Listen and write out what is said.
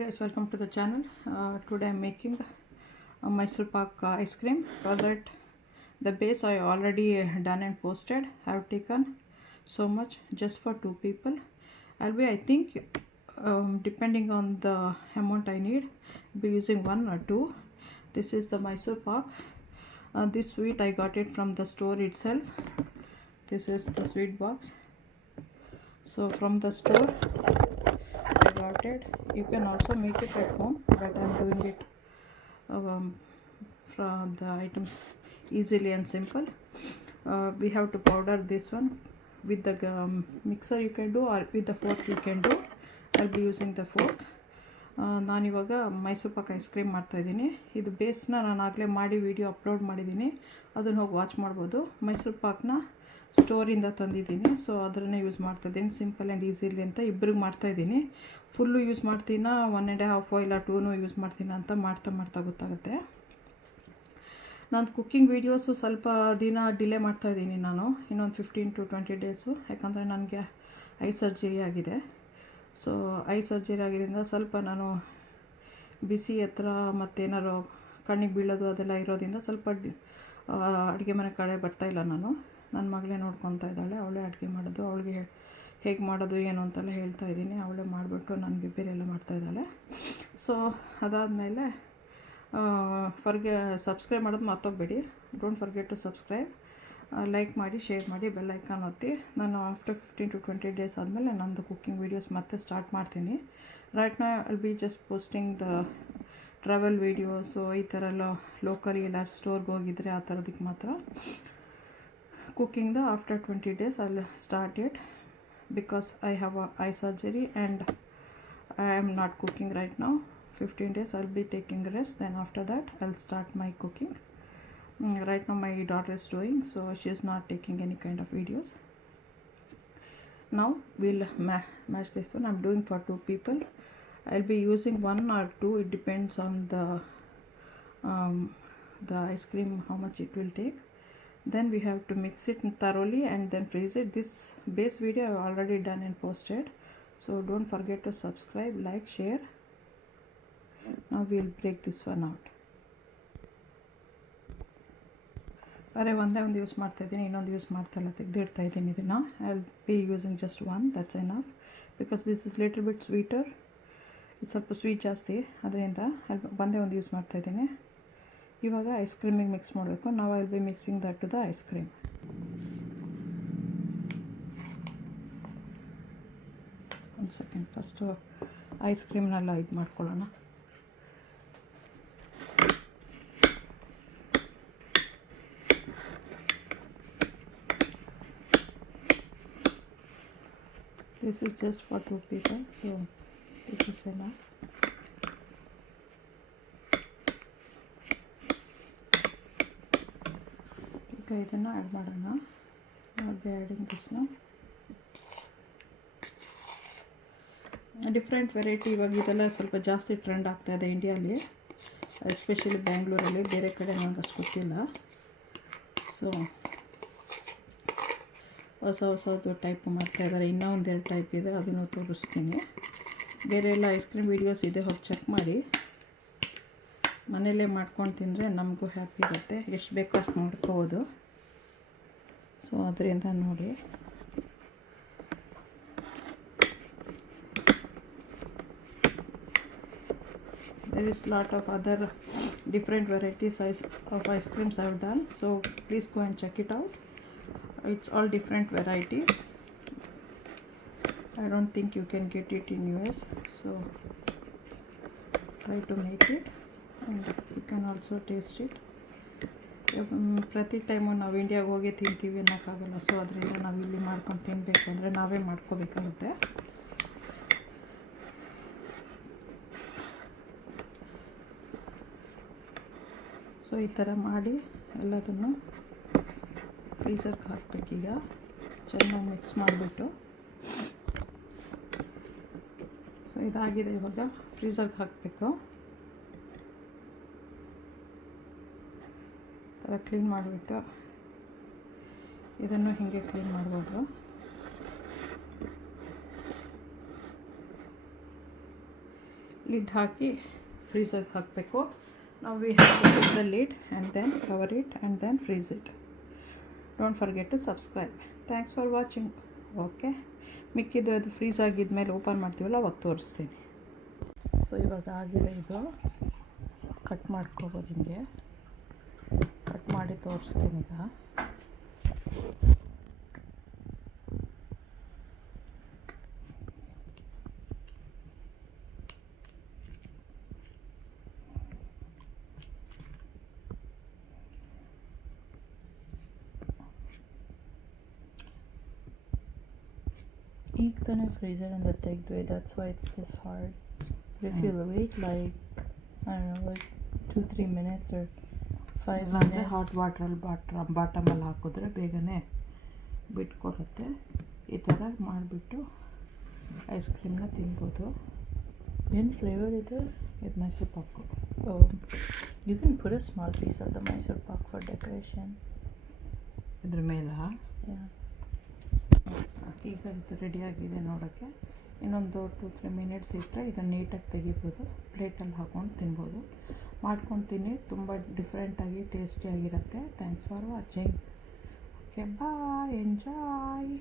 Hi guys, welcome to the channel. Today I'm making Mysore Pak ice cream. For that, the base I already done and posted. I have taken so much just for 2 people. I think depending on the amount I need, be using 1 or 2. This is the Mysore Pak. This sweet I got it from the store itself. This is the sweet box. So from the store I got it. You can also make it at home, but I'm doing it from the items easily and simple. We have to powder this one with the mixer you can do, or with the fork you can do. I'll be using the fork. ನಾನಿವಾಗ Mysuru Pak ice cream ಮಾಡ್ತಾಯಿದ್ದೀನಿ. ಇದು ಬೇಸ್ನ ನಾನು ಆಗಲೇ ಮಾಡಿ video upload ಮಾಡಿದ್ದೀನಿ, ಅದನ್ನು ಹೋಗಿ watch ಮಾಡ್ಬೋದು. ಮೈಸೂರು ಪಾಕ್ನ ಸ್ಟೋರಿಂದ ತಂದಿದ್ದೀನಿ, ಸೊ ಅದನ್ನೇ ಯೂಸ್ ಮಾಡ್ತಾಯಿದ್ದೀನಿ ಸಿಂಪಲ್ ಆ್ಯಂಡ್ ಈಸಿಲಿ ಅಂತ. ಇಬ್ಬರಿಗೆ ಮಾಡ್ತಾಯಿದ್ದೀನಿ. ಫುಲ್ಲು ಯೂಸ್ ಮಾಡ್ತೀನ 1.5 ಇಲ್ಲ 2 ಯೂಸ್ ಮಾಡ್ತೀನಿ ಅಂತ ಮಾಡ್ತಾ ಗೊತ್ತಾಗುತ್ತೆ. ನಾನು ಕುಕ್ಕಿಂಗ್ ವೀಡಿಯೋಸು ಸ್ವಲ್ಪ ದಿನ ಡಿಲೇ ಮಾಡ್ತಾಯಿದ್ದೀನಿ ನಾನು, ಇನ್ನೊಂದು 15 to 20 ಡೇಸು. ಯಾಕಂದರೆ ನನಗೆ ಐ ಸರ್ಜರಿ ಆಗಿದೆ. ಸೊ ಐ ಸರ್ಜರಿ ಆಗಿದ್ದರಿಂದ ಸ್ವಲ್ಪ ನಾನು ಬಿಸಿ ಹತ್ರ ಮತ್ತೇನಾರು ಕಣ್ಣಿಗೆ ಬೀಳೋದು ಅದೆಲ್ಲ ಇರೋದ್ರಿಂದ ಸ್ವಲ್ಪ ಅಡುಗೆ ಮನೆ ಕಡೆ ಬರ್ತಾಯಿಲ್ಲ ನಾನು. ನನ್ನ ಮಗಳೇ ನೋಡ್ಕೊತಾ ಇದ್ದಾಳೆ, ಅವಳೇ ಅಡುಗೆ ಮಾಡೋದು. ಅವಳಿಗೆ ಹೇಗೆ ಮಾಡೋದು ಏನು ಅಂತೆಲ್ಲ ಹೇಳ್ತಾ ಇದ್ದೀನಿ. ಅವಳೇ ಮಾಡಿಬಿಟ್ಟು ನನಗೆ ಬೇರೆಲ್ಲ ಮಾಡ್ತಾಯಿದ್ದಾಳೆ. ಸೊ ಅದಾದಮೇಲೆ ಸಬ್ಸ್ಕ್ರೈಬ್ ಮಾಡೋದು ಮರ್ತೋಗಬೇಡಿ. Don't forget to subscribe. Like ಮಾಡಿ, ಶೇರ್ ಮಾಡಿ, ಬೆಲ್ ಐಕಾನ್ ಒತ್ತಿ. ನಾನು ಆಫ್ಟರ್ 15 to 20 ಡೇಸ್ ಆದಮೇಲೆ ನಂದು ಕುಕ್ಕಿಂಗ್ ವೀಡಿಯೋಸ್ ಮತ್ತೆ ಸ್ಟಾರ್ಟ್ ಮಾಡ್ತೀನಿ. Right now I'll be just posting the travel videos, ಈ ಥರ ಎಲ್ಲ ಲೋಕಲಿ ಎಲ್ಲ ಸ್ಟೋರ್ಗೆ ಹೋಗಿದ್ರೆ ಆ ಥರದಕ್ಕೆ ಮಾತ್ರ. ಕುಕ್ಕಿಂಗ್ದು after 20 days I'll start it, because I have I surgery and I am not cooking right now. 15 days I'll be taking rest, then after that I'll start my cooking. Right now my daughter is doing, so she is not taking any kind of videos. Now we'll mash this one. I'm doing for 2 people. I'll be using 1 or 2, it depends on the ice cream how much it will take. Then we have to mix it thoroughly and then freeze it. This base video I've already done and posted, so don't forget to subscribe, like, share. Now we'll break this one out. ಅರೆ ಒಂದೇ ಒಂದು use ಮಾಡ್ತಾಯಿದ್ದೀನಿ, ಇನ್ನೊಂದು use ಮಾಡ್ತಾಯಿಲ್ಲ, ತೆಗೆದಿಡ್ತಾ ಇದ್ದೀನಿ ಇದನ್ನು. I will B using just 1, that's enough, because this is little bit sweeter. ಇದು ಸ್ವಲ್ಪ ಸ್ವೀಟ್ ಜಾಸ್ತಿ, ಅದರಿಂದ ಒಂದೇ ಒಂದು ಯೂಸ್ ಮಾಡ್ತಾಯಿದ್ದೀನಿ. ಇವಾಗ ಐಸ್ ಕ್ರೀಮಿಗೆ ಮಿಕ್ಸ್ ಮಾಡಬೇಕು. ನಾವು I will be mixing that to the ice cream. ಒಂದು ಸೆಕೆಂಡ್, ಫಸ್ಟು ಐಸ್ ಕ್ರೀಮ್ನೆಲ್ಲ ಇದು ಮಾಡ್ಕೊಳ್ಳೋಣ. This is just for 2 people, so this is enough. ಈಗ ಇದನ್ನು ಆ್ಯಡ್ ಮಾಡೋಣ. I'll be adding this now. Different variety ಇವಾಗ ಇದೆಲ್ಲ ಸ್ವಲ್ಪ ಜಾಸ್ತಿ ಟ್ರೆಂಡ್ ಆಗ್ತಾಯಿದೆ ಇಂಡಿಯಾಲಿ, ಎಸ್ಪೆಷಲಿ ಬ್ಯಾಂಗ್ಳೂರಲ್ಲಿ. ಬೇರೆ ಕಡೆ ನನಗೆ ಅಷ್ಟು ಗೊತ್ತಿಲ್ಲ. ಸೊ ಹೊಸದು ಟೈಪ್ ಮಾಡ್ತಾಯಿದ್ದಾರೆ. ಇನ್ನೂ 1-2 ಟೈಪ್ ಇದೆ, ಅದನ್ನು ತೋರಿಸ್ತೀನಿ. ಬೇರೆ ಎಲ್ಲ ಐಸ್ ಕ್ರೀಮ್ ವೀಡಿಯೋಸ್ ಇದೆ, ಹೋಗಿ ಚೆಕ್ ಮಾಡಿ. ಮನೆಯಲ್ಲೇ ಮಾಡ್ಕೊಂಡು ತಿಂದರೆ ನಮಗೂ ಹ್ಯಾಪಿ ಇರುತ್ತೆ. ಎಷ್ಟು ಬೇಕೋ ಅಷ್ಟು ಮಾಡ್ಕೋಬೋದು. ಸೊ ಅದರಿಂದ ನೋಡಿ. There is lot of other different varieties of ice creams I have done, so please go and check it out. It's all different variety. I don't think you can get it in US, so try to make it and you can also taste it. ಪ್ರತಿ time ನಾವು ಇಂಡಿಯಾಗೆ ಹೋಗಿ ತಿಂತೀವಿ ಅನ್ನೋಕ್ಕಾಗಲ್ಲ. So ಅದರಿಂದ ನಾವು ಇಲ್ಲಿ ಮಾಡ್ಕೊಂಡು ತಿನ್ನಬೇಕು ಅಂದರೆ ನಾವೇ ಮಾಡ್ಕೋಬೇಕಾಗುತ್ತೆ. ಸೊ ಈ ಥರ ಮಾಡಿ ಎಲ್ಲದನ್ನು ಫ್ರೀಸರ್ಗೆ ಹಾಕಬೇಕೀಗ. ಚೆನ್ನಾಗಿ ಮಿಕ್ಸ್ ಮಾಡಿಬಿಟ್ಟು. ಸೊ ಇದಾಗಿದೆ, ಇವಾಗ ಫ್ರೀಸರ್ಗೆ ಹಾಕಬೇಕು. ಥರ ಕ್ಲೀನ್ ಮಾಡಿಬಿಟ್ಟು ಇದನ್ನು ಹೀಗೆ ಕ್ಲೀನ್ ಮಾಡ್ಬೋದು. ಲಿಡ್ ಹಾಕಿ ಫ್ರೀಸರ್ಗೆ ಹಾಕಬೇಕು. ನಾವು we have to put the lid and then cover it and then freeze it. Don't forget to subscribe. Thanks for watching. Okay, ಮಿಕ್ಕಿದ್ದು ಅದು ಫ್ರೀಸ್ ಆಗಿದ್ಮೇಲೆ ಓಪನ್ ಮಾಡ್ತೀವಲ್ಲ ಅವಾಗ ತೋರಿಸ್ತೀನಿ. ಸೊ ಇವಾಗ ಆಗಿದೆ ಇದು, ಕಟ್ ಮಾಡ್ಕೋಬೋದು. ಹಿಂಗೆ ಕಟ್ ಮಾಡಿ ತೋರಿಸ್ತೀನಿ ಈಗ. ಈಗ ತಾನೇ ಫ್ರೀಸರಿಂದ ತೆಗೆದ್ವಿ, that's why it's this hard. If you wait like I don't know, like 2-3 minutes or 5 minutes. Hot ವಾಟ್ರಲ್ಲಿ ಬಾಟಮಲ್ಲಿ ಹಾಕಿದ್ರೆ ಬೇಗನೆ ಬಿಟ್ಕೊಡುತ್ತೆ. ಈ ಥರ ಮಾಡಿಬಿಟ್ಟು ಐಸ್ ಕ್ರೀಮ್ನ ತಿನ್ಬೋದು. ಏನು ಫ್ಲೇವರ್ ಇದು? ಇದು Mysuru pak. You can put a small piece of the Mysore pak for decoration. ಇದ್ರ ಮೇಲೆ ಈಗ ಇದು ರೆಡಿಯಾಗಿದೆ ನೋಡೋಕ್ಕೆ. ಇನ್ನೊಂದು 2-3 ಮಿನಿಟ್ಸ್ ಇಟ್ಟರೆ ಇದನ್ನು ನೀಟಾಗಿ ತೆಗಿಬೋದು, ಪ್ಲೇಟಲ್ಲಿ ಹಾಕ್ಕೊಂಡು ತಿನ್ಬೋದು. ಮಾಡ್ಕೊಂಡು ತಿನ್ನಿ, ತುಂಬ ಡಿಫ್ರೆಂಟಾಗಿ ಟೇಸ್ಟಿಯಾಗಿರುತ್ತೆ. Thanks for watching. Okay, bye, enjoy.